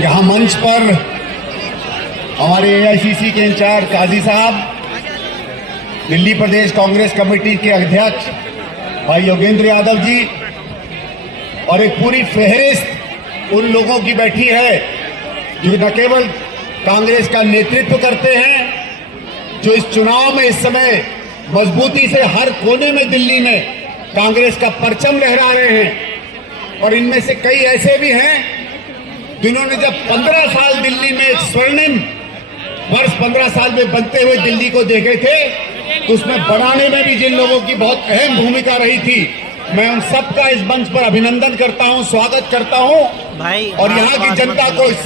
यहाँ मंच पर हमारे एआईसीसी के इंचार्ज काजी साहब, दिल्ली प्रदेश कांग्रेस कमेटी के अध्यक्ष भाई योगेंद्र यादव जी और एक पूरी फहरिस्त उन लोगों की बैठी है जो न केवल कांग्रेस का नेतृत्व करते हैं, जो इस चुनाव में इस समय मजबूती से हर कोने में दिल्ली में कांग्रेस का परचम लहरा रहे हैं। और इनमें से कई ऐसे भी हैं जिन्होंने जब 15 साल दिल्ली में एक स्वर्णिम वर्ष 15 साल में बनते हुए दिल्ली को देखे थे, तो उसमें बनाने में भी जिन लोगों की बहुत अहम भूमिका रही थी, मैं उन सबका इस मंच पर अभिनंदन करता हूं, स्वागत करता हूं। और यहाँ की जनता को इस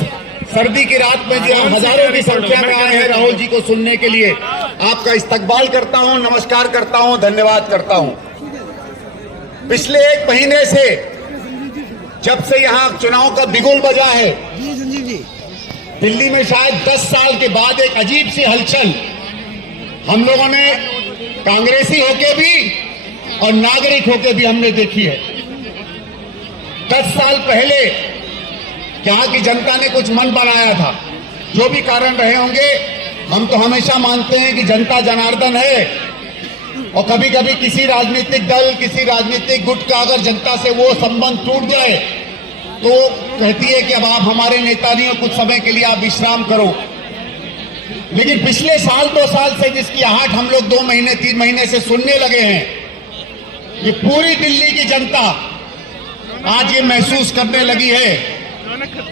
सर्दी की रात में जो हजारों की संख्या में आए हैं राहुल जी को सुनने के लिए, आपका इस्तकबाल करता हूं, नमस्कार करता हूं, धन्यवाद करता हूं। पिछले एक महीने से जब से यहाँ चुनाव का बिगुल बजा है, दिल्ली में शायद 10 साल के बाद एक अजीब सी हलचल हम लोगों ने कांग्रेसी होके भी और नागरिक होके भी हमने देखी है। 10 साल पहले यहाँ की जनता ने कुछ मन बनाया था, जो भी कारण रहे होंगे, हम तो हमेशा मानते हैं कि जनता जनार्दन है और कभी कभी किसी राजनीतिक दल, किसी राजनीतिक गुट का अगर जनता से वो संबंध टूट जाए तो कहती है कि अब आप हमारे नेता नहीं हो, कुछ समय के लिए आप विश्राम करो। लेकिन पिछले साल 2 साल से जिसकी आहट हम लोग 2 महीने 3 महीने से सुनने लगे हैं, ये पूरी दिल्ली की जनता आज ये महसूस करने लगी है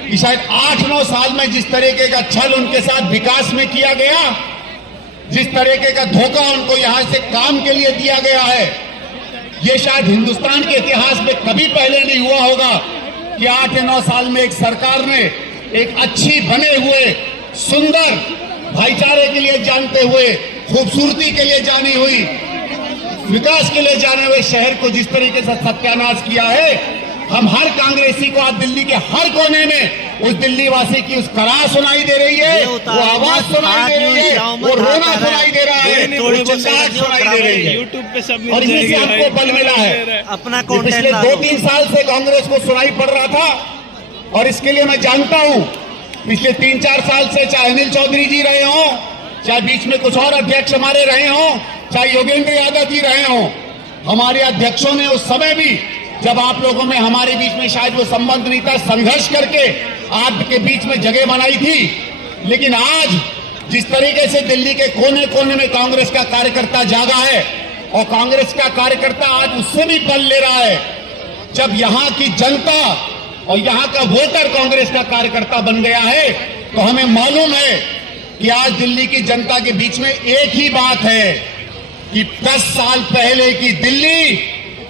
कि शायद 8-9 साल में जिस तरीके का छल उनके साथ विकास में किया गया, जिस तरीके का धोखा उनको यहां से काम के लिए दिया गया है, ये शायद हिंदुस्तान के इतिहास में कभी पहले नहीं हुआ होगा कि 8-9 साल में एक सरकार ने एक अच्छी बने हुए, सुंदर, भाईचारे के लिए जानते हुए, खूबसूरती के लिए जानी हुई, विकास के लिए जाने हुए शहर को जिस तरीके से सत्यानाश किया है। हम हर कांग्रेसी को आज दिल्ली के हर कोने में उस दिल्ली वासी की उस कराह सुनाई दे रही है, वो आवाज सुनाई दे रही है, वो रोना सुनाई दे रहा है, वो चिल्लाहट सुनाई दे रही है। और इसी से हमको बल मिला है। अपना पिछले 2-3 साल से कांग्रेस को सुनाई पड़ रहा था और इसके लिए मैं जानता हूं, पिछले 3-4 साल से चाहे अनिल चौधरी जी रहे हों, चाहे बीच में कुछ और अध्यक्ष हमारे रहे हों, चाहे योगेंद्र यादव जी रहे हों, हमारे अध्यक्षों ने उस समय भी जब आप लोगों में हमारे बीच में शायद वो संबंध नहीं था, संघर्ष करके आपके बीच में जगह बनाई थी। लेकिन आज जिस तरीके से दिल्ली के कोने कोने में कांग्रेस का कार्यकर्ता जागा है और कांग्रेस का कार्यकर्ता आज उससे भी बल ले रहा है, जब यहाँ की जनता और यहाँ का वोटर कांग्रेस का कार्यकर्ता बन गया है, तो हमें मालूम है कि आज दिल्ली की जनता के बीच में एक ही बात है कि 10 साल पहले की दिल्ली,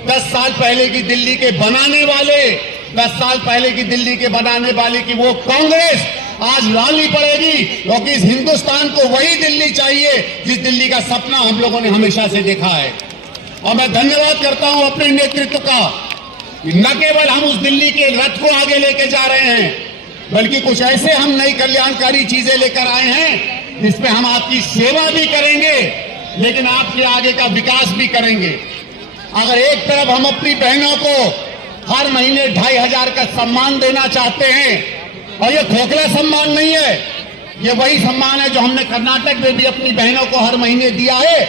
10 साल पहले की दिल्ली के बनाने वाले, 10 साल पहले की दिल्ली के बनाने वाले की वो कांग्रेस आज लानी पड़ेगी, क्योंकि इस हिंदुस्तान को वही दिल्ली चाहिए जिस दिल्ली का सपना हम लोगों ने हमेशा से देखा है। और मैं धन्यवाद करता हूं अपने नेतृत्व का, न केवल हम उस दिल्ली के रथ को आगे लेके जा रहे हैं, बल्कि कुछ ऐसे हम नई कल्याणकारी चीजें लेकर आए हैं जिसमें हम आपकी सेवा भी करेंगे, लेकिन आपके आगे का विकास भी करेंगे। अगर एक तरफ हम अपनी बहनों को हर महीने 2,500 का सम्मान देना चाहते हैं, और ये खोखला सम्मान नहीं है, ये वही सम्मान है जो हमने कर्नाटक में भी अपनी बहनों को हर महीने दिया है।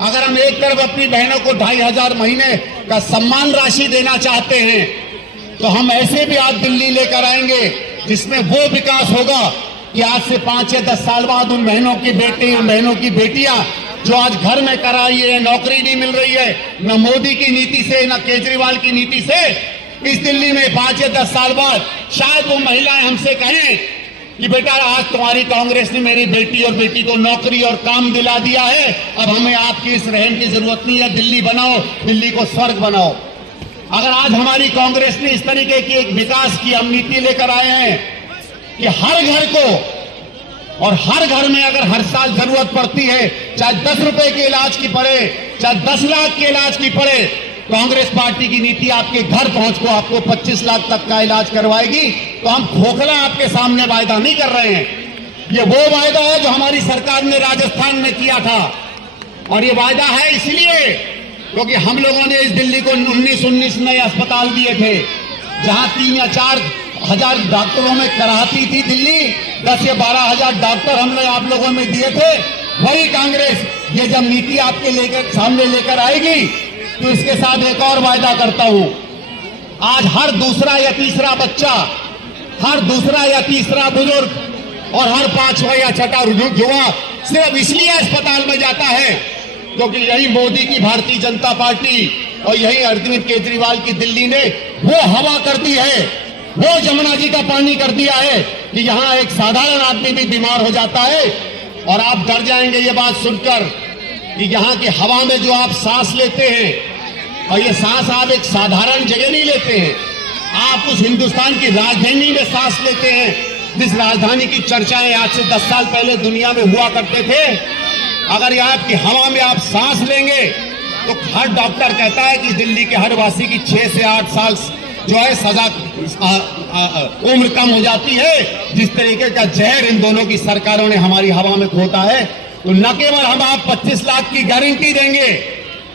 अगर हम एक तरफ अपनी बहनों को 2,500 महीने का सम्मान राशि देना चाहते हैं, तो हम ऐसे भी आज दिल्ली लेकर आएंगे जिसमें वो विकास होगा कि आज से 5 या 10 साल बाद उन बहनों की बेटे, उन बहनों की बेटियां जो आज घर में कराई है, नौकरी नहीं मिल रही है, न मोदी की नीति से, न केजरीवाल की नीति से, इस दिल्ली में 5 या 10 साल बाद शायद वो महिलाएं हमसे कहें कि बेटा आज तुम्हारी कांग्रेस ने मेरी बेटी और बेटी को नौकरी और काम दिला दिया है, अब हमें आपकी इस रहम की जरूरत नहीं है, दिल्ली बनाओ, दिल्ली को स्वर्ग बनाओ। अगर आज हमारी कांग्रेस ने इस तरीके की एक विकास की हम नीति लेकर आए हैं कि हर घर को और हर घर में अगर हर साल जरूरत पड़ती है, चाहे 10 रुपए के इलाज की पड़े, चाहे 10 लाख के इलाज की पड़े, कांग्रेस पार्टी की नीति आपके घर पहुंच को आपको 25 लाख तक का इलाज करवाएगी। तो हम खोखला आपके सामने वायदा नहीं कर रहे हैं, ये वो वायदा है जो हमारी सरकार ने राजस्थान में किया था, और ये वायदा है इसलिए क्योंकि हम लोगों ने इस दिल्ली को 19 नए अस्पताल दिए थे, जहां 3 या 4 हजार डॉक्टरों में कराती थी दिल्ली, 10 या 12 हजार डॉक्टर हमने आप लोगों में दिए थे। वही कांग्रेस ये जब नीति आपके सामने लेकर आएगी तो इसके साथ एक और वायदा करता हूं, आज हर दूसरा या तीसरा बच्चा, हर दूसरा या तीसरा बुजुर्ग और हर 5वां या 6वां युवा सिर्फ इसलिए अस्पताल में जाता है क्योंकि यही मोदी की भारतीय जनता पार्टी और यही अरविंद केजरीवाल की दिल्ली ने वो हवा कर दी है, वो जमुना जी का पानी कर दिया है कि यहां एक साधारण आदमी भी बीमार हो जाता है। और आप डर जाएंगे ये बात सुनकर कि यहां की हवा में जो आप सांस लेते हैं, और ये सांस आप एक साधारण जगह नहीं लेते हैं, आप उस हिंदुस्तान की राजधानी में सांस लेते हैं जिस राजधानी की चर्चाएं आज से 10 साल पहले दुनिया में हुआ करते थे। अगर यहाँ की हवा में आप सांस लेंगे तो हर डॉक्टर कहता है कि दिल्ली के हर वासी की 6 से 8 साल जो है सजा उम्र कम हो जाती है। जिस तरीके का जहर इन दोनों की सरकारों ने हमारी हवा में घोटा है, तो न केवल हम आप 25 लाख की गारंटी देंगे,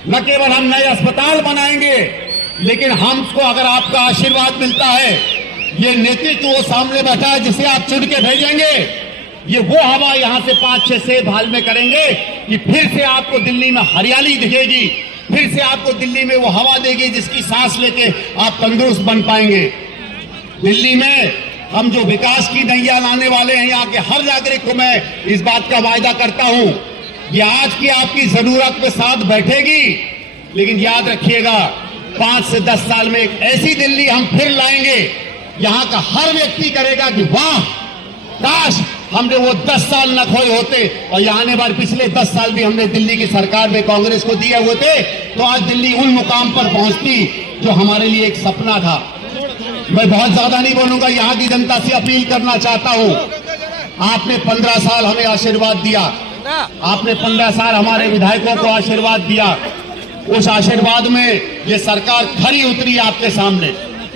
न केवल हम नए अस्पताल बनाएंगे, लेकिन हमको अगर आपका आशीर्वाद मिलता है, ये नेतृत्व वो सामने बैठा है जिसे आप चुन के भेजेंगे, ये वो हवा यहां से 5-6 सेब हाल में करेंगे कि फिर से आपको दिल्ली में हरियाली दिखेगी, फिर से आपको दिल्ली में वो हवा देगी जिसकी सांस लेके आप तंदुरुस्त बन पाएंगे। दिल्ली में हम जो विकास की नैया लाने वाले हैं, यहाँ के हर नागरिक को मैं इस बात का वायदा करता हूं, ये आज की आपकी जरूरत में साथ बैठेगी, लेकिन याद रखिएगा 5 से 10 साल में एक ऐसी दिल्ली हम फिर लाएंगे, यहां का हर व्यक्ति करेगा कि वाह, काश हमने वो 10 साल न खोए होते और यहाँ आने बार पिछले 10 साल भी हमने दिल्ली की सरकार में कांग्रेस को दिए हुए थे, तो आज दिल्ली उन मुकाम पर पहुंचती जो हमारे लिए एक सपना था। मैं बहुत ज्यादा नहीं बोलूंगा, यहाँ की जनता से अपील करना चाहता हूँ, आपने 15 साल हमें आशीर्वाद दिया, आपने 15 साल हमारे विधायकों को आशीर्वाद दिया, उस आशीर्वाद में ये सरकार खरी उतरी आपके सामने।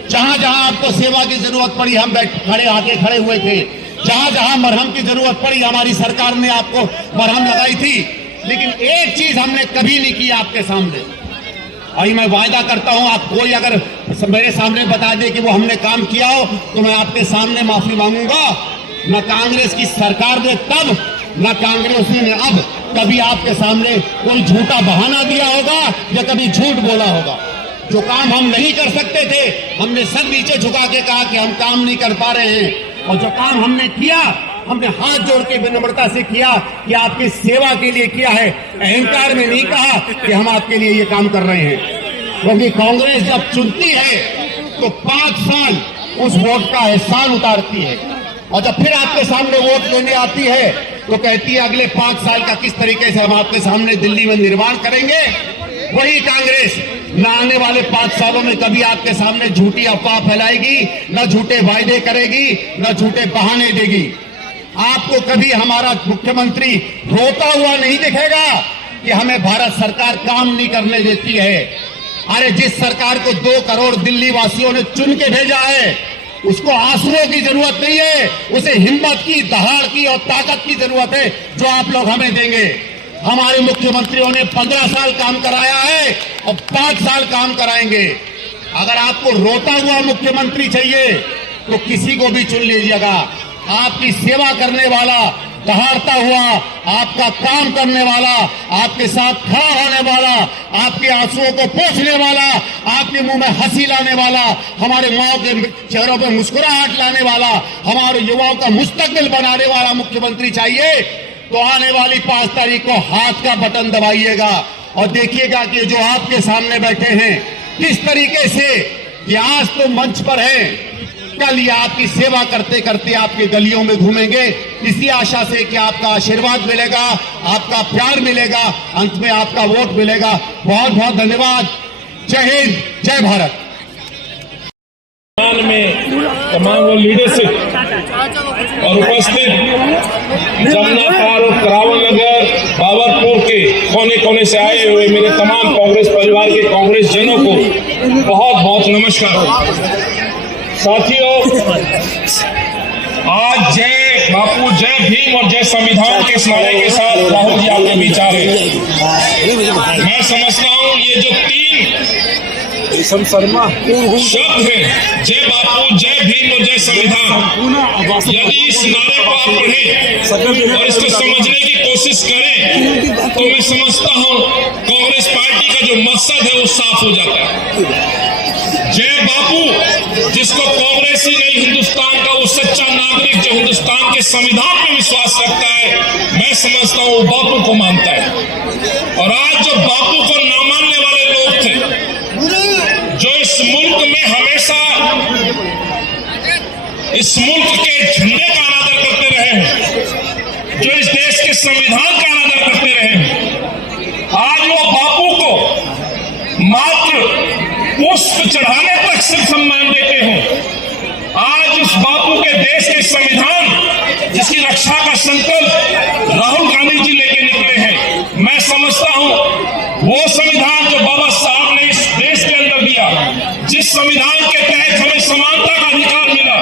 जहां जहां आपको सेवा की जरूरत पड़ी हम खड़े हुए थे, जहां जहां मरहम की जरूरत पड़ी हमारी सरकार ने आपको मरहम लगाई थी, लेकिन एक चीज हमने कभी नहीं की आपके सामने। अभी मैं वायदा करता हूं, आप कोई अगर मेरे सामने बता दे कि वो हमने काम किया हो तो मैं आपके सामने माफी मांगूंगा। न कांग्रेस की सरकार ने तब, न कांग्रेस ने अब कभी आपके सामने कोई झूठा बहाना दिया होगा या कभी झूठ बोला होगा। जो काम हम नहीं कर सकते थे, हमने सर नीचे झुका के कहा कि हम काम नहीं कर पा रहे हैं, और जो काम हमने किया, हमने हाथ जोड़ के विनम्रता से किया कि आपकी सेवा के लिए किया है, अहंकार में नहीं कहा कि हम आपके लिए ये काम कर रहे हैं। क्योंकि कांग्रेस जब चुनती है तो 5 साल उस वोट का एहसान उतारती है, और जब फिर आपके सामने वोट लेने आती है तो कहती है अगले 5 साल का किस तरीके से हम आपके सामने दिल्ली में निर्माण करेंगे। वही कांग्रेस न आने वाले 5 सालों में कभी आपके सामने झूठी अफवाह फैलाएगी, न झूठे वायदे करेगी, न झूठे बहाने देगी। आपको कभी हमारा मुख्यमंत्री रोता हुआ नहीं दिखेगा कि हमें भारत सरकार काम नहीं करने देती है। अरे जिस सरकार को 2 करोड़ दिल्ली वासियों ने चुन के भेजा है, उसको आंसुओं की जरूरत नहीं है, उसे हिम्मत की, दहाड़ की और ताकत की जरूरत है जो आप लोग हमें देंगे। हमारे मुख्यमंत्रियों ने 15 साल काम कराया है और 5 साल काम कराएंगे। अगर आपको रोता हुआ मुख्यमंत्री चाहिए तो किसी को भी चुन लीजिएगा। आपकी सेवा करने वाला, दहाड़ता हुआ, आपका काम करने वाला, आपके साथ खड़ा होने वाला, आपके आंसुओं को पोंछने वाला, आपके मुंह में हंसी लाने वाला, हमारे माओ के चेहरों पर मुस्कुराहट लाने वाला, हमारे युवाओं का मुस्तकबिल बनाने वाला मुख्यमंत्री चाहिए। तो आने वाली 5 तारीख को हाथ का बटन दबाइएगा और देखिएगा कि जो आपके सामने बैठे हैं किस तरीके से ये आज तो मंच पर है, कल ये आपकी सेवा करते करते आपके गलियों में घूमेंगे। इसी आशा से कि आपका आशीर्वाद मिलेगा, आपका प्यार मिलेगा, अंत में आपका वोट मिलेगा। बहुत बहुत धन्यवाद। जय हिंद, जय भारत। में तमाम वो लीडरशिप और उपस्थित जमुना पार और करावल नगर, बाबरपुर के कोने कोने से आए हुए मेरे तमाम कांग्रेस परिवार के कांग्रेस जनों को बहुत बहुत नमस्कार। साथियों, आज जय बापू जय भीम और जय संविधान के नारे के साथ राहुल जी आपके बीच आ रहे हैं। मैं समझता हूँ ये जो 3 शब्द है, जय बापू, जय भीम और जय संविधान, यदि इस नारे को आप पढ़ें और इसको समझने की कोशिश करें तो मैं समझता हूँ कांग्रेस पार्टी का जो मकसद है वो साफ हो जाता है। जय बापू, जिसको कांग्रेस ही नहीं हिंदुस्तान का वो सच्चा नागरिक जो हिंदुस्तान के संविधान में विश्वास रखता है, मैं समझता हूँ वो बापू को मानता है। और आज जो बापू को ना मानने वाले लोग थे, जो इस मुल्क में हमेशा इस मुल्क के झंडे का अनादर करते रहे हैं, जो इस देश के संविधान का अनादर करते रहे हैं, आज वो बापू को मात्र पुष्प चढ़ाने तक सिर्फ सम्मान देते हैं। आज उस बापू के देश के संविधान जिसकी रक्षा का संकल्प राहुल गांधी जी लेके निकले हैं, मैं समझता हूं वो संविधान जो बाबा साहब ने इस देश के अंदर दिया, जिस संविधान के तहत हमें समानता का अधिकार मिला,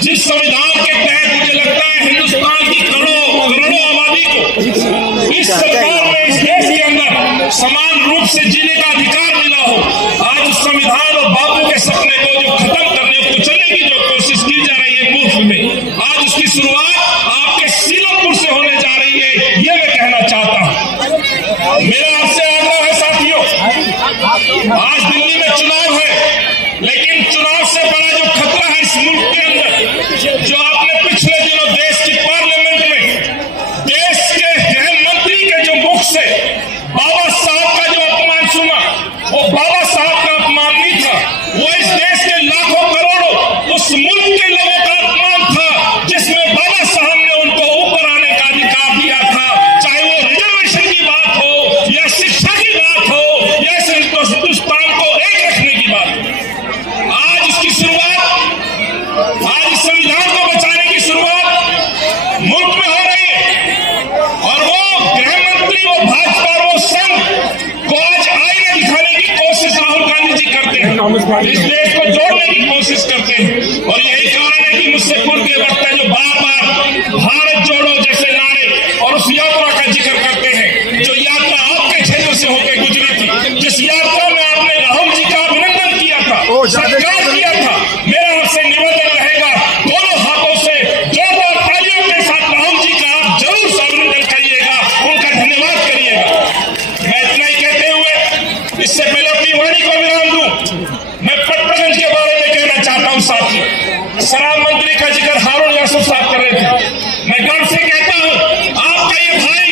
जिस संविधान के तहत मुझे लगता है हिंदुस्तान की करोड़ों आबादी को इस सरकार में इस देश के अंदर समान रूप से जीने का अधिकार मिला हो, आज उस संविधान और बापू के सपने को जो खत्म करने कुचलने की जो कोशिश की जा रही है मुल्क में, आज उसकी शुरुआत आपके सीलमपुर से होने जा रही है, ये मैं कहना चाहता हूं। मेरा आपसे आग्रह है साथियों, आज दिल्ली में चुनाव है, लेकिन चुनाव से बड़ा जो खतरा है इस मुल्क के अंदर, जो आपने पिछले दिनों देश की पार्लियामेंट में देश के गृह मंत्री के जो मुख से बाबा साहब का जो अपमान सुना, वो बाबा साहब का अपमान नहीं था, वो इस देश के लाखों करोड़ों उस मुल्क के लोगों का अपमान था जिसमें बाबा साहब ने उनको ऊपर आने का अधिकार दिया था, चाहे वो रिजर्वेशन की बात हो या शिक्षा की बात हो या हिंदुस्तान को एक रखने की बात हो। आज इसकी शुरुआत, आज इस संविधान को बचाने की शुरुआत मुल्क में हो रही है, और वो गृह मंत्री, वो भाजपा, वो संघ को आज आईने दिखाने की कोशिश राहुल गांधी जी करते हैं, इस देश को जोड़ने की कोशिश करते हैं। और यही कारण है कि मुझसे पूर्व के वक्ता जो बार बार भारत जोड़ो जैसे नारे और उस यात्रा का जिक्र करते हैं, जो यात्रा आपके क्षेत्र से होकर गुजरी थी, जिस यात्रा में आपने राहुल जी का अभिनंदन किया था, सत्कार किया था, मेरा आपसे निवेदन रहेगा दोनों हाथों से जोरदार तालियों के साथ राहुल जी का आप जरूर अभिनंदन करिएगा, उनका धन्यवाद करिएगा। मैं इतना ही कहते हुए इससे पहले अपनी वाणी को विराम दूं, मैं पटनागंज के बारे में कहना चाहता हूं साथियों। शराब मंत्री का जिक्र हारून यासूफ साहब कर रहे थे, मैं गर्व से कहता हूं आपका ये भाई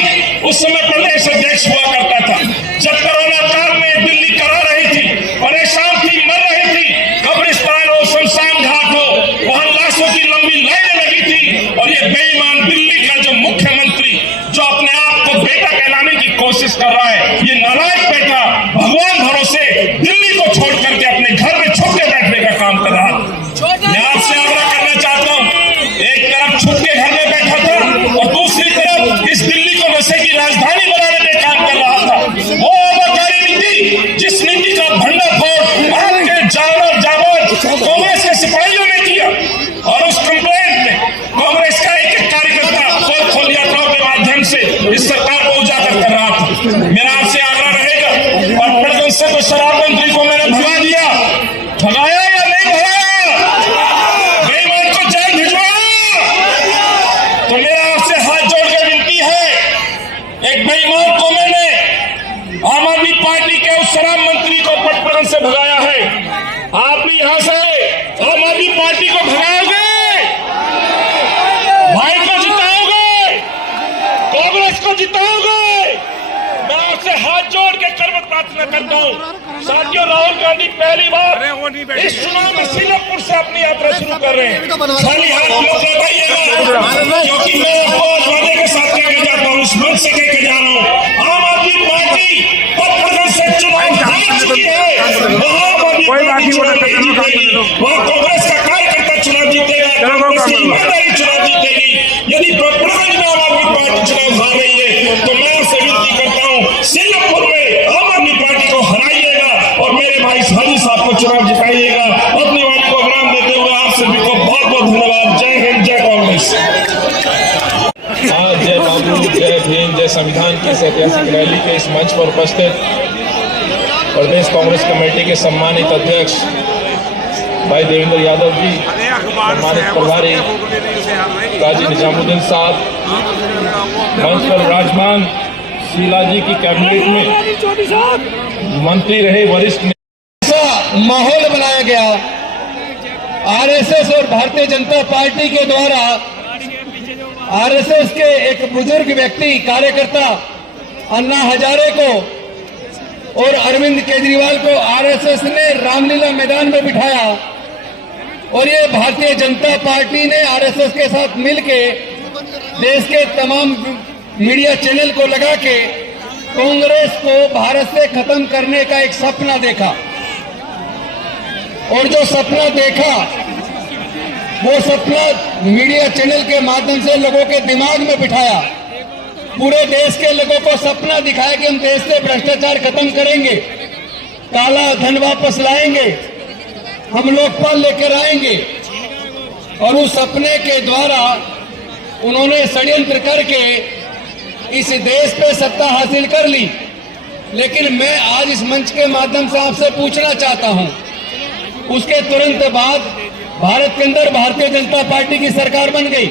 उस समय प्रदेश अध्यक्ष हुआ करता था, जब कोरोना काल में दिल्ली करा रही थी, परेशान थी, मर रही थी, कब्रिस्तान हो, शमशान घाट हो, वहां लाशों की लंबी लाइनें लगी थी, और ये बेईमान दिल्ली का जो मुख्यमंत्री जो अपने आप को बेटा कहलाने की कोशिश कर रहा है, ये नालायक बेटा भगवान भरोसे दिल्ली को छोड़ करके अपने घर में छुप के बैठने का काम कर रहा है। मैं आपसे आग्रह करना चाहता हूं, एक तरफ छुप के घर में बैठा था और दूसरी तरफ इस दिल्ली को नशे की राजधानी बनाने में काम कर रहा था। वो आबाकारी नीति, जिस नीति का भंडाफोड़ आपके जानवर जाबाज कांग्रेस के सिपाहियों ने किया, और उस कंप्लेंट में कांग्रेस का एक कार्यकर्ता पोल खोल यात्राओं के माध्यम से इस सरकार को उजागर कर रहा था। मेरा आपसे आग्रह रहेगा, पटनागंज से तो शराब मंत्री को मैंने भगा दिया, भगाया या नहीं भगाया, बेईमान को जेल भिजवाया, तो मेरा आपसे हाथ जोड़ के विनती है, एक बेईमान को मैंने आम आदमी पार्टी के उस शराब मंत्री को पटनागंज से भगाया है, आप भी यहां से आम आदमी पार्टी को भगाओगे, भाई को जिताओगे, कांग्रेस को जिताओगे। मैं आपसे हाथ जोड़ के कर्म प्रार्थना करता हूं साथियों, राहुल गांधी पहली बार इस चुनाव में सीलमपुर से अपनी यात्रा शुरू कर रहे हैं, खाली हाथ मत लगाइएगा, क्योंकि मैं आपको वादे के साथ कहकर जाता हूं, इस मंच से कहकर जा रहा हूं, आम आदमी पार्टी पटनागंज से चुनाव हार चुकी है, वहां कांग्रेस का कार्यकर्ता चुनाव जीतेगा, कांग्रेस की ईमानदारी चुनाव जीतेगी। यदि पटनागंज में आम आदमी पार्टी चुनाव हार रही है, तो मैं आपसे विनती करता हूं सीलमपुर में आम आदमी पार्टी को हराइएगा और मेरे भाई हाजी साहब को चुनाव जिताइएगा। अपनी वाणी को विराम देते हुए आप सभी को बहुत बहुत धन्यवाद। जय हिंद, जय कांग्रेस। संविधान की इस ऐतिहासिक रैली के इस मंच पर उपस्थित प्रदेश कांग्रेस कमेटी के सम्मानित अध्यक्ष भाई देवेंद्र यादव जी, सम्मानित प्रभारी काजी निजामुद्दीन साहब, मंच पर विराजमान शीला जी की कैबिनेट में मंत्री रहे वरिष्ठ माहौल बनाया गया आरएसएस और भारतीय जनता पार्टी के द्वारा। आरएसएस के एक बुजुर्ग व्यक्ति कार्यकर्ता अन्ना हजारे को और अरविंद केजरीवाल को आरएसएस ने रामलीला मैदान में बिठाया और ये भारतीय जनता पार्टी ने आरएसएस के साथ मिलके देश के तमाम मीडिया चैनल को लगा के कांग्रेस को भारत से खत्म करने का एक सपना देखा। और जो सपना देखा वो सपना मीडिया चैनल के माध्यम से लोगों के दिमाग में बिठाया। पूरे देश के लोगों को सपना दिखाया कि हम देश से भ्रष्टाचार खत्म करेंगे, काला धन वापस लाएंगे, हम लोकपाल लेकर आएंगे। और उस सपने के द्वारा उन्होंने षड्यंत्र करके इस देश पे सत्ता हासिल कर ली। लेकिन मैं आज इस मंच के माध्यम से आपसे पूछना चाहता हूं, उसके तुरंत बाद भारत के अंदर भारतीय जनता पार्टी की सरकार बन गई,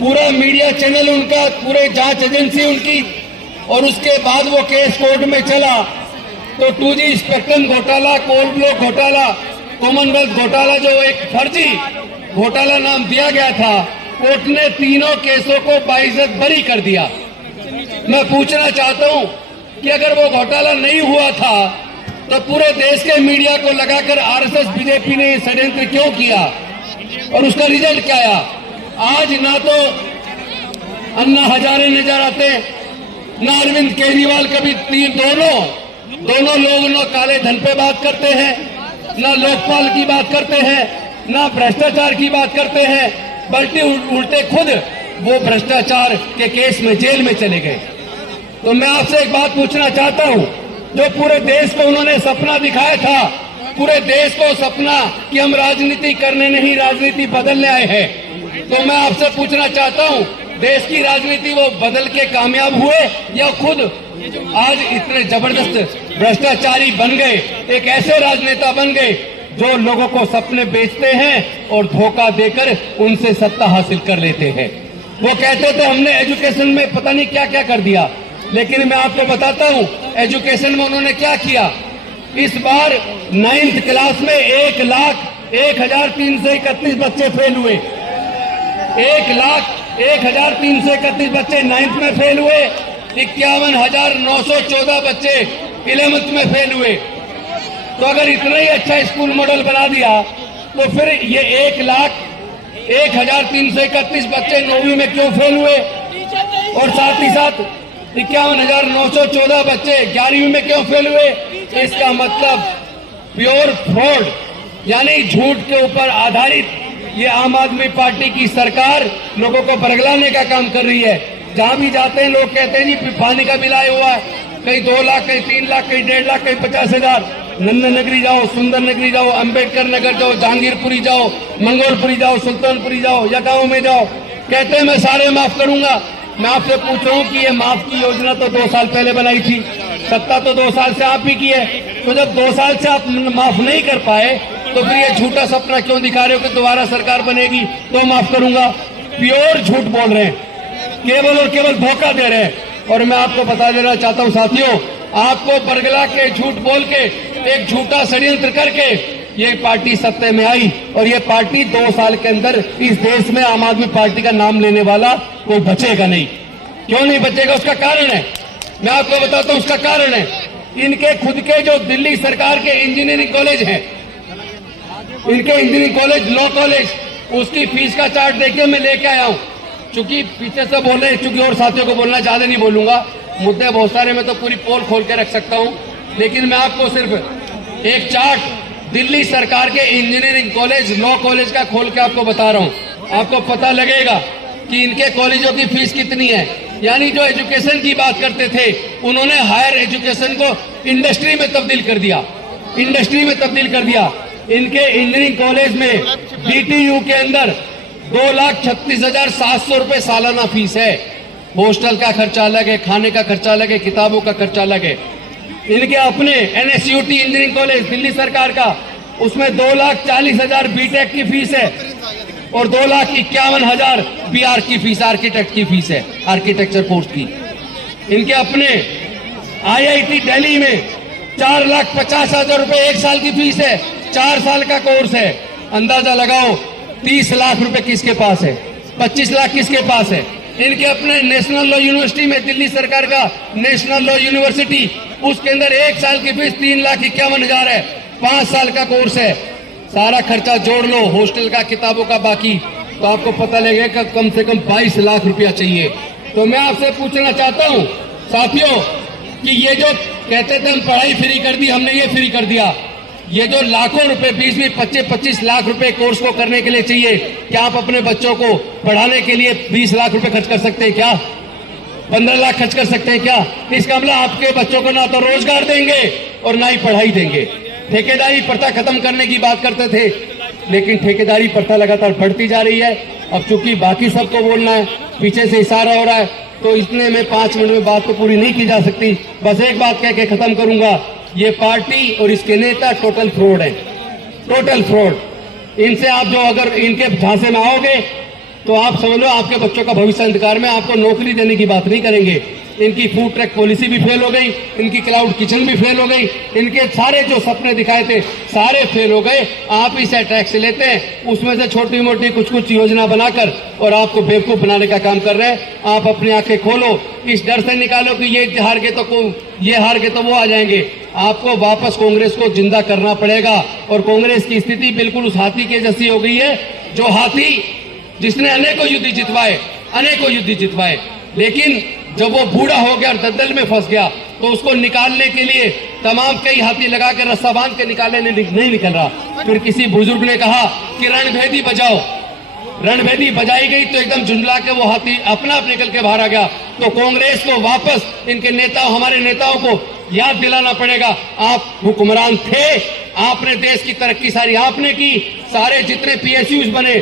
पूरा मीडिया चैनल उनका, पूरे जांच एजेंसी उनकी, और उसके बाद वो केस कोर्ट में चला तो 2G स्पेक्ट्रम घोटाला, कोल ब्लॉक घोटाला, कॉमनवेल्थ घोटाला, जो एक फर्जी घोटाला नाम दिया गया था, कोर्ट ने तीनों केसों को बाइज्जत बरी कर दिया। मैं पूछना चाहता हूं कि अगर वो घोटाला नहीं हुआ था तो पूरे देश के मीडिया को लगाकर आरएसएस बीजेपी ने षड्यंत्र क्यों किया और उसका रिजल्ट क्या आया? आज ना तो अन्ना हजारे नजर आते, ना अरविंद केजरीवाल, कभी दोनों लोग ना काले धन पे बात करते हैं, ना लोकपाल की बात करते हैं, ना भ्रष्टाचार की बात करते हैं, बल्कि उल्टे खुद वो भ्रष्टाचार के केस में जेल में चले गए। तो मैं आपसे एक बात पूछना चाहता हूं, जो पूरे देश को उन्होंने सपना दिखाया था, पूरे देश को सपना कि हम राजनीति करने नहीं राजनीति बदलने आए हैं, तो मैं आपसे पूछना चाहता हूं, देश की राजनीति वो बदल के कामयाब हुए या खुद आज इतने जबरदस्त भ्रष्टाचारी बन गए, एक ऐसे राजनेता बन गए जो लोगों को सपने बेचते हैं और धोखा देकर उनसे सत्ता हासिल कर लेते हैं। वो कहते थे हमने एजुकेशन में पता नहीं क्या क्या कर दिया, लेकिन मैं आपको बताता हूं एजुकेशन में उन्होंने क्या किया। इस बार 9th क्लास में 1,01,331 बच्चे फेल हुए, 1,01,331 बच्चे 9th में फेल हुए, 51,914 बच्चे 11th में फेल हुए। तो अगर इतना ही अच्छा स्कूल मॉडल बना दिया तो फिर ये 1,01,331 बच्चे 9वीं में क्यों फेल हुए, और साथ ही साथ 51,914 बच्चे 11वीं में क्यों फेल हुए? इसका मतलब प्योर फ्रॉड, यानी झूठ के ऊपर आधारित ये आम आदमी पार्टी की सरकार लोगों को बरगलाने का काम कर रही है। जहां भी जाते हैं लोग कहते हैं जी पानी का बिल आया हुआ है, कहीं 2 लाख, कहीं 3 लाख, कहीं 1.5 लाख, कहीं 50,000। नंदा नगरी जाओ, सुंदर नगरी जाओ, अंबेडकर नगर जाओ, जहांगीरपुरी जाओ, मंगोलपुरी जाओ, सुल्तानपुरी जाओ या गाँव में जाओ, कहते हैं मैं सारे माफ करूंगा। मैं आपसे पूछ रहा हूं कि ये माफ की योजना तो 2 साल पहले बनाई थी, सत्ता तो 2 साल से आप ही की है। तो जब 2 साल से आप माफ नहीं कर पाए तो फिर ये झूठा सपना क्यों दिखा रहे हो कि दोबारा सरकार बनेगी तो माफ करूंगा? प्योर झूठ बोल रहे हैं, केवल और केवल धोखा दे रहे हैं। और मैं आपको बता देना चाहता हूं साथियों, आपको बरगला के झूठ बोल के एक झूठा षड्यंत्र करके ये पार्टी सत्ता में आई, और ये पार्टी 2 साल के अंदर इस देश में आम आदमी पार्टी का नाम लेने वाला कोई बचेगा नहीं। क्यों नहीं बचेगा? उसका कारण है, मैं आपको बताता हूं उसका कारण है। इनके खुद के जो दिल्ली सरकार के इंजीनियरिंग कॉलेज हैं, इनके इंजीनियरिंग कॉलेज, लॉ कॉलेज, उसकी फीस का चार्ट देखिए, मैं लेके आया हूं। चूंकि पीछे से बोल रहे हैं, चूंकि और साथियों को बोलना, ज्यादा नहीं बोलूंगा, मुद्दे बहुत सारे, मैं तो पूरी पोल खोल के रख सकता हूं, लेकिन मैं आपको सिर्फ एक चार्ट दिल्ली सरकार के इंजीनियरिंग कॉलेज, लॉ कॉलेज का खोल के आपको बता रहा हूं। आपको पता लगेगा कि इनके कॉलेजों की फीस कितनी है। यानी जो एजुकेशन की बात करते थे, उन्होंने हायर एजुकेशन को इंडस्ट्री में तब्दील कर दिया, इंडस्ट्री में तब्दील कर दिया। इनके इंजीनियरिंग कॉलेज में DTU के अंदर 2,36,700 रुपए सालाना फीस है। हॉस्टल का खर्चा अलग है, खाने का खर्चा अलग है, किताबों का खर्चा अलग है। इनके अपने NSUT इंजीनियरिंग कॉलेज दिल्ली सरकार का, उसमें 2,40,000 बीटेक की फीस है और 2,51,000 BR की फीस, आर्किटेक्ट की फीस है, आर्किटेक्चर कोर्स की। इनके अपने IIT दिल्ली में 4,50,000 रुपए 1 साल की फीस है, 4 साल का कोर्स है। अंदाजा लगाओ 30 लाख रुपए किसके पास है, 25 लाख किसके पास है। इनके अपने नेशनल लॉ यूनिवर्सिटी में, दिल्ली सरकार का नेशनल लॉ यूनिवर्सिटी, उसके अंदर 1 साल की फीस 3,51,000 है, 5 साल का कोर्स है। सारा खर्चा जोड़ लो, हॉस्टल का, किताबों का बाकी, तो आपको पता लगेगा कम से कम 22 लाख रुपया चाहिए। तो मैं आपसे पूछना चाहता हूं साथियों कि ये जो कहते थे हम पढ़ाई फ्री कर दी, हमने ये फ्री कर दिया, ये जो लाखों रुपए 20-25 लाख रुपए कोर्स को करने के लिए चाहिए, क्या आप अपने बच्चों को पढ़ाने के लिए 20 लाख रुपए खर्च कर सकते हैं क्या? 15 लाख खर्च कर सकते हैं क्या? इसका मतलब आपके बच्चों को ना तो रोजगार देंगे और ना ही पढ़ाई देंगे। ठेकेदारी प्रथा खत्म करने की बात करते थे, लेकिन ठेकेदारी प्रथा लगातार बढ़ती जा रही है। अब चूंकि बाकी सबको बोलना है, पीछे से इशारा हो रहा है, तो इतने में 5 मिनट में बात तो पूरी नहीं की जा सकती। बस एक बात कह के खत्म करूंगा, ये पार्टी और इसके नेता टोटल फ्रॉड है, टोटल फ्रॉड। इनसे आप जो अगर इनके झांसे में आओगे तो आप समझ लो आपके बच्चों का भविष्य अंधकार में, आपको नौकरी देने की बात नहीं करेंगे। इनकी फूड ट्रैक पॉलिसी भी फेल हो गई, इनकी क्लाउड किचन भी फेल हो गई, इनके सारे जो सपने दिखाए थे सारे फेल हो गए। आप इसे टैक्स लेते हैं, उसमें से छोटी मोटी कुछ योजना बनाकर और आपको बेवकूफ बनाने का काम कर रहे हैं। आप अपनी आंखें खोलो, इस डर से निकालो कि ये हार गए तो वो आ जाएंगे। आपको वापस कांग्रेस को जिंदा करना पड़ेगा। और कांग्रेस की स्थिति बिल्कुल उस हाथी के जैसी हो गई है, जो हाथी जिसने अनेकों युद्ध जितवाए, लेकिन जब वो बूढ़ा हो गया और दलदल में फंस गया तो उसको निकालने के लिए तमाम कई हाथी लगा कर रस्सा बांध के निकालने नहीं निकल रहा। फिर किसी बुजुर्ग ने कहा कि रणभेदी बजाओ, रणभेदी बजाई गई तो एकदम झुंझला के वो हाथी अपना आप निकल के बाहर आ गया। तो कांग्रेस को वापस इनके नेताओं, हमारे नेताओं को याद दिलाना पड़ेगा, आप हुक्मरान थे, आपने देश की तरक्की सारी आपने की, सारे जितने PSUs बने,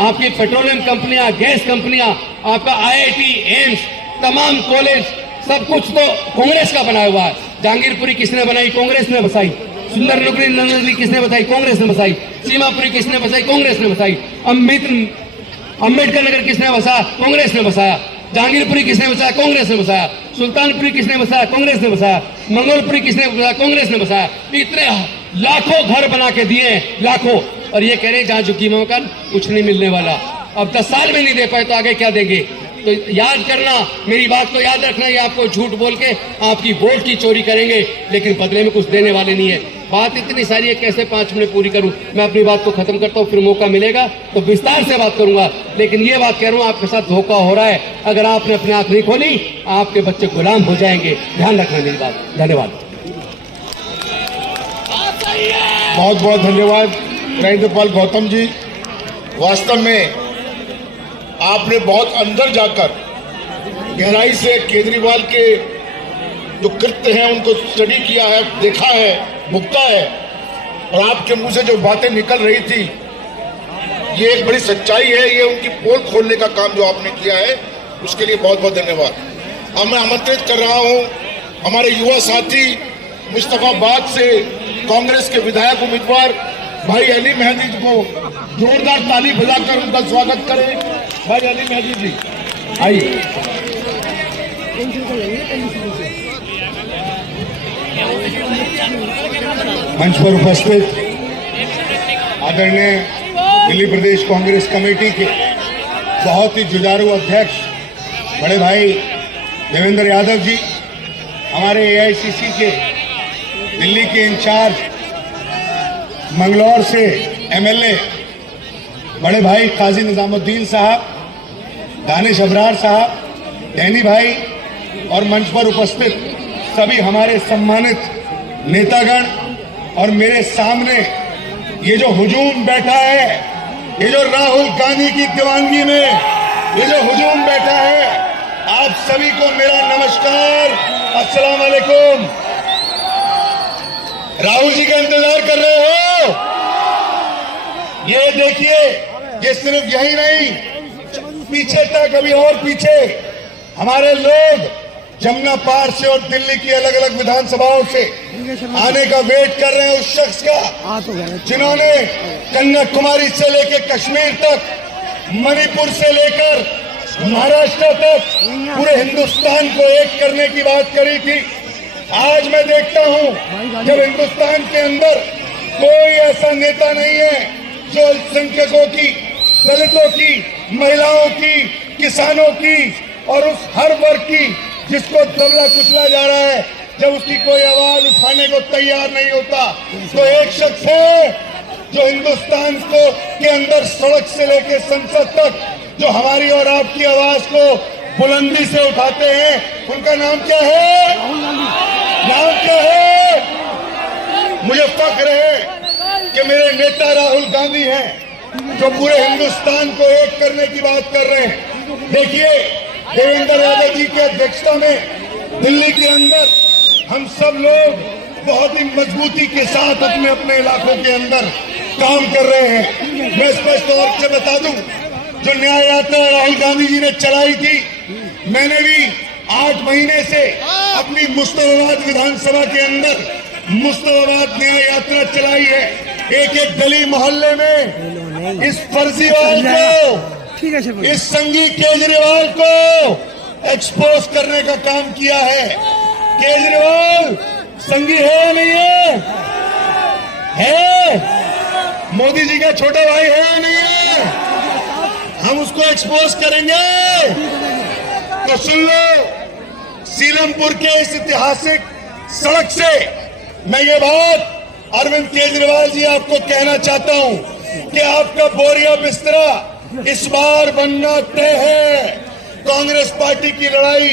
आपकी पेट्रोलियम कंपनियां, गैस कंपनियां, आपका IIT, एम्स, तमाम कॉलेज, सब कुछ तो कांग्रेस का बनाया हुआ है। जहांगीरपुरी किसने बनाई? कांग्रेस ने बसाई। सुंदर नगरी किसने बसाई? कांग्रेस ने बसाई। सीमापुरी किसने बसाई? कांग्रेस ने बसाई। अम्बेडकर नगर किसने बसाया? कांग्रेस ने बसाया। जहांगीरपुरी किसने बसाया? कांग्रेस ने बसाया। सुल्तानपुरी किसने बसाया? कांग्रेस ने बसाया। मंगोलपुरी किसने बसाया? कांग्रेस ने बसाया। इतने लाखों घर बना के दिए, लाखों, और ये कह रहे हैं जहां झुकी मकान कुछ नहीं मिलने वाला। अब 10 साल में नहीं दे पाए तो आगे क्या देंगे? तो याद करना, मेरी बात को याद रखना, ये आपको झूठ बोल के आपकी वोट की चोरी करेंगे, लेकिन बदले में कुछ देने वाले नहीं है। बात इतनी सारी है, कैसे 5 मिनट पूरी करूं? मैं अपनी बात को खत्म करता हूं, फिर मौका मिलेगा तो विस्तार से बात करूंगा। लेकिन ये बात कह रहा हूं, आपके साथ धोखा हो रहा है। अगर आपने अपनी आंख नहीं खोली, आपके बच्चे गुलाम हो जाएंगे। ध्यान रखना मेरी बात। धन्यवाद। बहुत बहुत धन्यवाद नरेंद्रपाल गौतम जी। वास्तव में आपने बहुत अंदर जाकर गहराई से केजरीवाल के जो कृत्य हैं उनको स्टडी किया है, देखा है, भुगता है, और आपके मुंह से जो बातें निकल रही थी ये एक बड़ी सच्चाई है। ये उनकी पोल खोलने का काम जो आपने किया है उसके लिए बहुत बहुत धन्यवाद। अब मैं आमंत्रित कर रहा हूं हमारे युवा साथी मुस्तफाबाद से कांग्रेस के विधायक उम्मीदवार भाई अली मेहदी जी को जोरदार ताली बजाकर उनका स्वागत करें। भाई अली मेहदी जी आइए। मंच पर उपस्थित आदरणीय दिल्ली प्रदेश कांग्रेस कमेटी के बहुत ही जुझारू अध्यक्ष बड़े भाई देवेंद्र यादव जी, हमारे AICC के दिल्ली के इंचार्ज, मंगलौर से MLA बड़े भाई काजी निजामुद्दीन साहब, दानिश अबरार साहब, डैनी भाई, और मंच पर उपस्थित सभी हमारे सम्मानित नेतागण, और मेरे सामने ये जो हुजूम बैठा है, ये जो राहुल गांधी की दीवानगी में ये जो हुजूम बैठा है, आप सभी को मेरा नमस्कार, अस्सलाम वालेकुम। राहुल जी का इंतजार कर रहे हो? ये देखिए, ये सिर्फ यही नहीं, पीछे तक, अभी और पीछे हमारे लोग जमुना पार से और दिल्ली की अलग अलग विधानसभाओं से आने का वेट कर रहे हैं उस शख्स का जिन्होंने कन्याकुमारी से लेकर कश्मीर तक, मणिपुर से लेकर महाराष्ट्र तक पूरे हिंदुस्तान को एक करने की बात करी थी। आज मैं देखता हूं जब हिंदुस्तान के अंदर कोई ऐसा नेता नहीं है जो अल्पसंख्यकों की, दलितों की, महिलाओं की, किसानों की और उस हर वर्ग की जिसको दबला कुचला जा रहा है, जब उसकी कोई आवाज उठाने को तैयार नहीं होता, तो एक शख्स है जो हिंदुस्तान को के अंदर सड़क से लेकर संसद तक जो हमारी और आपकी आवाज को बुलंदी से उठाते हैं। उनका नाम क्या है? नाम क्या है? मुझे फख्र है कि मेरे नेता राहुल गांधी हैं जो पूरे हिंदुस्तान को एक करने की बात कर रहे हैं। देखिए, देवेंद्र यादव जी की अध्यक्षता में दिल्ली के अंदर हम सब लोग बहुत ही मजबूती के साथ अपने अपने इलाकों के अंदर काम कर रहे हैं। मैं स्पष्ट तौर से बता दूं, जो न्याय यात्रा राहुल गांधी जी ने चलाई थी, मैंने भी 8 महीने से अपनी मुस्तफाबाद विधानसभा के अंदर मुस्तफाबाद न्याय यात्रा चलाई है। एक एक गली मोहल्ले में इस फर्जीवाल को, इस संगी केजरीवाल को एक्सपोज करने का काम किया है। केजरीवाल संगी है या नहीं है? है। मोदी जी का छोटा भाई है या नहीं है? हम उसको एक्सपोज करेंगे। तो सुन लो, सीलमपुर के इस ऐतिहासिक सड़क से मैं ये बात अरविंद केजरीवाल जी आपको कहना चाहता हूं कि आपका बोरिया बिस्तरा इस बार बनना तय है। कांग्रेस पार्टी की लड़ाई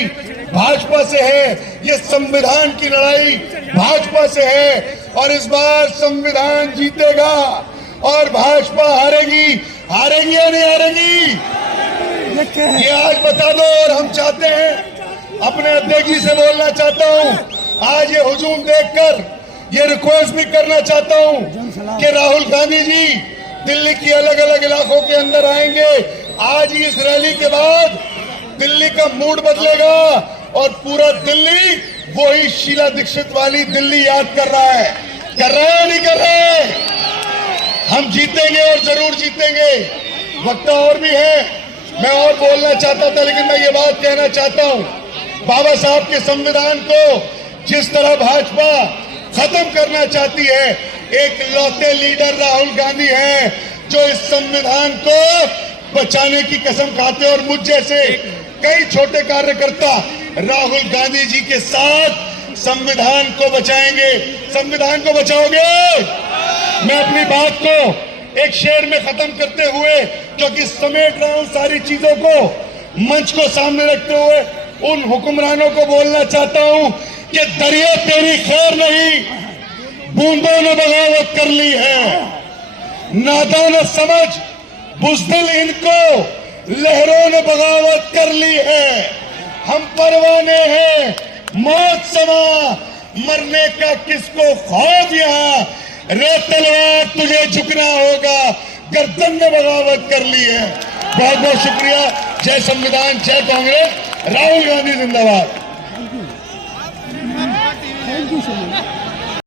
भाजपा से है, ये संविधान की लड़ाई भाजपा से है और इस बार संविधान जीतेगा और भाजपा हारेगी। हारेगी या नहीं हारेगी? ये आज बता दो। और हम चाहते हैं, अपने अध्यक्ष जी से बोलना चाहता हूं, आज ये हुजूम देखकर ये रिक्वेस्ट भी करना चाहता हूं कि राहुल गांधी जी दिल्ली की अलग अलग इलाकों के अंदर आएंगे। आज ही इस रैली के बाद दिल्ली का मूड बदलेगा और पूरा दिल्ली वही शीला दीक्षित वाली दिल्ली याद कर रहा है। कर रहा है नहीं कर रहा है? हम जीतेंगे और जरूर जीतेंगे। वक्त और भी है, मैं और बोलना चाहता था, लेकिन मैं ये बात कहना चाहता हूं, बाबा साहब के संविधान को जिस तरह भाजपा खत्म करना चाहती है, एक लौते लीडर राहुल गांधी हैं जो इस संविधान को बचाने की कसम खाते हैं और मुझ जैसे कई छोटे कार्यकर्ता राहुल गांधी जी के साथ संविधान को बचाएंगे। संविधान को बचाओगे? मैं अपनी बात को एक शेर में खत्म करते हुए, क्योंकि समेट रहा हूं सारी चीजों को, मंच को सामने रखते हुए उन हुक्मरानों को बोलना चाहता हूं कि दरिया तेरी खैर नहीं, बूंदों ने बगावत कर ली है। नादान समझ, बुज़दिल इनको लहरों ने बगावत कर ली है। हम परवाने हैं, मौत समा मरने का किसको खौफ यहाँ, रे तलवार तुझे झुकना होगा, गर्दन ने बगावत कर ली है। बहुत बहुत शुक्रिया। जय संविधान, जय कांग्रेस, राहुल गांधी जिंदाबाद। Thank you so much.